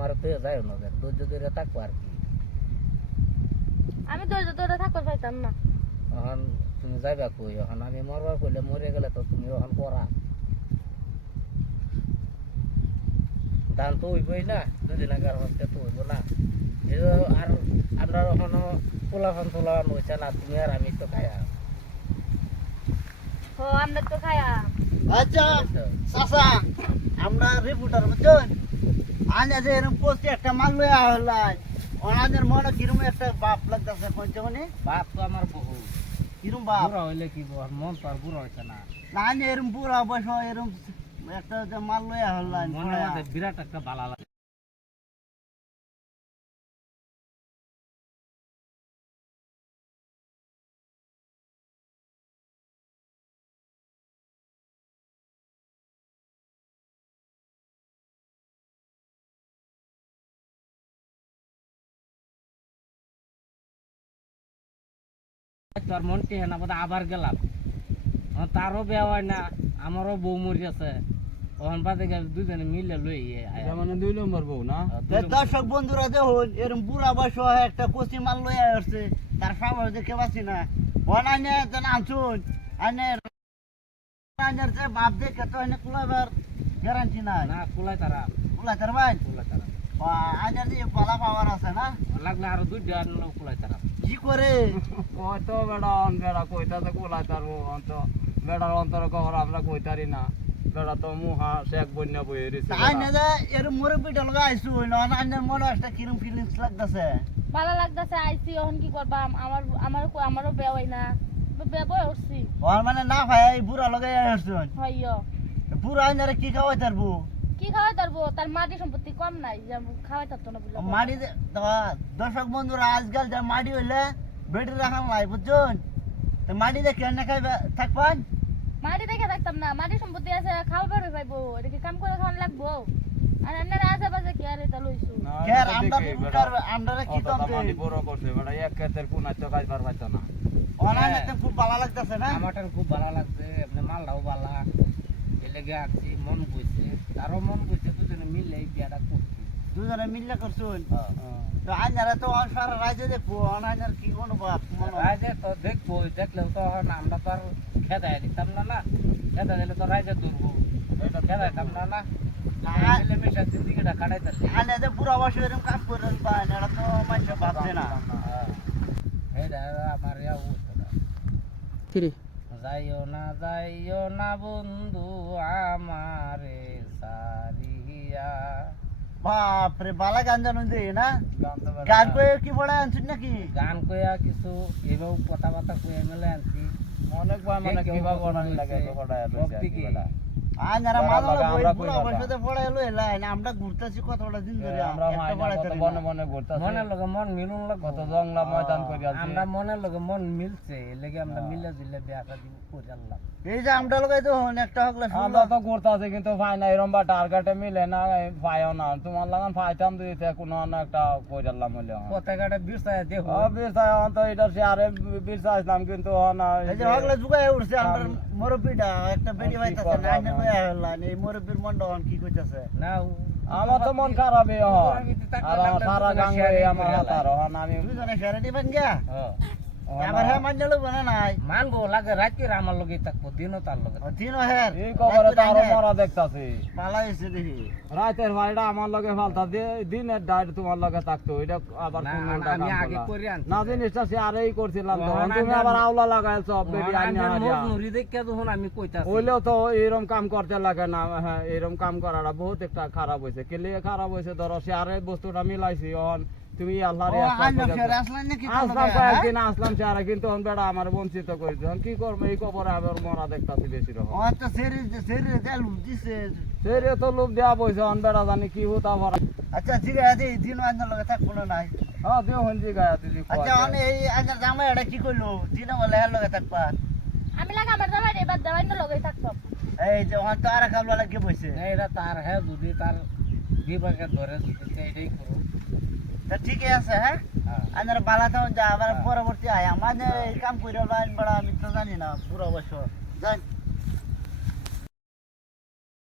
আমার পেয়ে যায় না ধৈর্য ধরে থাকবো আর কি। আমি ধৈর্য ধরে থাকতে পাইতাম না। এখন তুমি যাইবা কই, এখন আমি মরবার কইলে মরে গেলে তো তুমি এখন পড়া ধান তো হইবই না, দুদিন আগে হচ্ছে তো হইব না। আর আমরা এখনো পোলাফান টোলাফান হয়েছে না, তুমি আর আমি তো খাই। ও আমরা তো খায়া। আচ্ছা চাচা, আমরা রিপোর্টার বুঝছেন, আজ যে এরকম পোস্টে একটা মাল লইয়া হলাই, ওনাদের মনে কিরম একটা বাপ লাগতেছে পঞ্চমনি। বাপ তো আমার বহু কিরম বাপ? বুড়া হইলে কি বল, মন তো আর বুড়া হয়েছে না। না এরকম বুড়া বয়স এরকম একটা যে মাল লইয়া হলাই, মনের মধ্যে বিরাট একটা ভালো লাগে। তোর মন টেহে না বোধ আবার গেলাম, তারও বিয়া হয় না, আমারও বউ মরি আছে, ওখান বাদে দুজনে মিলে লই মানে 2 নম্বর বউ না। দর্শক বন্ধুরা দেখুন, এরকম বুড়া বয়স একটা কচি মাল লইয়া আসছে, তার সামনে দেখে পাচ্ছি না। অনানে আনছুন আনের যে বাপ দেখে তো এনে কুলাবার গ্যারান্টি নাই। না কুলাই তারা, কুলাই তার ভাই কুলাই তারা আনের যে পালা পাওয়ার আছে না, লাগলে আরো 2টা আনলো কুলাই তারা। কি করে কয়তো বেড়া বেড়া কইতাছে কোলাই তারবো অন্ত বেড়ার অন্তর খবর আমরা কইতারি না। বেড়া তো মুহা শেখ বন্যা বই রয়েছে। তাই না যে এরম মুরব্বিটা লগা আইসু হইল, আনের মনে একটা কিরম ফিলিংস লাগতেছে। ভালো লাগতেছে আইসি, এখন কি করবা? আমারও বেয়া হয় না, বেয়া বই উঠছি। ওর মানে না ভাই এই বুড়া লগাই আসছুন, হইয় বুড়া আইনারে কি খাওয়াই তারবো? কি খাওয়াই তারবো? তার মাটি সম্পত্তি কম নাই যে খাওয়াই তারতো না বুঝলো। মাটি দর্শক বন্ধুরা আজকাল যে মাটি হইলে বেডি রাখান লাই বুঝছেন, তো মাটি দেখে না খাইবে থাকবেন। মাটি দেখে থাকতাম না, মাটি সম্পত্তি আছে, খাওয়া পারবে পাইবো, এটা কি কাম করে খাওয়ান লাগবো? আর এমনি আশেপাশে কি আর এটা লইছো? খের আমরা আমরা কি কমতে বড় করছে বেড়া এক ক্ষেতের কোনায় তো কাজ পার পাইতো না। অনলাইনে তো খুব ভালো লাগতেছে না। আমারটার খুব ভালো লাগছে, আপনি মালটাও ভালা, এলেগে আসছি, মন বইছে, তারও মন বইছে, দুজনে মিলে এই বিয়াটা করছি। দুজনে মিললে করছুন, তো আইনারা তো সারা রাজ্যে দেখবো, অনলাইনের কি অনুভব মনে হয়? রাইজে তো দেখবো, দেখলেও তো আমরা তো আর খেদাই দিতাম না, না খেদা দিলে তো রাইজে ধরবো, খেদাইতাম না, না মিলেমিশে জিন্দিগিটা কাটাইতাম। আইনে যে বুড়া বয়সে এরকম কাজ করেন পায় না, এটা তো মানুষ ভাবছে না। আমার যাইও না বন্ধু আমারে সারিয়া। বাপরে বালা গান জানুন যে না, গান কয়ে কি পড়া আনছুন নাকি? গান কইয়া কিছু এবার পটা পাতা কইয়া মেলে আনছি। অনেক ভাই মানে কিবা বনানি লাগে তো পড়ায় ভক্তি কি? আইনারা আমরা মালা কই বুড়া না। বয়সে পড়া এলো এলাইন, আমরা ঘুরতেছি কতটা দিন ধরে, আমরা একটা পড়াইতে কত পারি বনে না। বনে ঘুরতাছি। মনের লগে মন মিলুন লাগবে, কত জংলা ময়দান করি আছি। আমরা মনের লগে মন মিলছে, এর লেগে আমরা মিলে দিলে বিয়া শাদী করে আনলাম। এই যে আমরা লোক তো একটা হকলে আমরা তো ঘুরতাছি কিন্তু পাই না, এরম বা টার্গেটে মিলে না, পাইও না। তোমার লাগান পাইতাম দিতে কোনো না একটা কইরালাম হইলে পতাকাটা বিরসায় দেখো, বিরসায় অন্ত এটা শেয়ারে বিরসাইছিলাম কিন্তু না এই যে হকলে যুগায় উঠছে আমরা মুরব্বিটা একটা বেড়ি পাইতাছে না, আইনে লইয়া হলান এই মুরব্বির মনটা কি কইতাছে না আমার তো মন খারাপই আর আমার সারা গাঙ্গে আমার হাতার হন আমি দুজনে ফেরে দিবেন গিয়া হ্যাঁ। আবার হ্যাঁ মান্য লোক না নাই মানবো লাগে রাত্রে আমার লগে থাকবো, দিনও তার লগে থাকবো। দিন হের এই খবরে তো আরো মরা দেখতাছি। পালা হয়েছে দেখি রাতের বাড়িটা আমার লগে ফালতা দিয়ে দিনের ডাইট তোমার লগে থাকতো, এটা আবার না, কোন ঘন্টা আমি কাম আগে করলা? করে আনছি। না জিনিসটা শেয়ারেই করছিলাম তো, ওহন তুমি আন্দার- আবার আওলা লাগাইছো বেরি আইনা দিয়া। মজনুরি দেখে তখন আমি কইতাছি হইলেও তো এরকম কাম করতে লাগে না। হ্যাঁ এরকম কাম করাটা বহুত একটা খারাপ হয়েছে। কেলে খারাপ হয়েছে ধরো শেয়ারের বস্তুটা মিলাইছি, অন তুমি আল্লাহর ও আইনা ফেরে আসলেন নাকি আসলাম কয়েকদিন আসলাম শেয়ারে, কিন্তু অন বেড়া আমার বঞ্চিত করেছে। কি করবো এই খবরে আবার মরা দেখতাছি বেশি রকম। ও তো সেরি সেরি দেল দিছে। সেই তো লোক দেওয়া পয়সা অন বেড়া জানি কি হতা ভরা। আচ্ছা ঠিক আছে দিন আইনার লগে থাকবো না নাই। হ্যাঁ দেও হঞ্জি গায়া দিলি আচ্ছা অন এই আইনার জামাই এটা কি কইলো দিন বলে হের লগে থাকবা? আমি লাগে আমার জামাই এবার দেওয়াই না লগেই থাকতাম। এই যে অন তো আর কাবলা লাগে বইছে। এটা তার হ্যাঁ, যদি তার বিভাগে ধরে যদি এটাই করো। তা ঠিকই আছে হ্যাঁ, হ্যাঁ। আইনার বালা তো যা আবার পরবর্তী আয় আমাদের এই কাম কইরা লাইন বড় আমি তো জানি না পুরো বছর জান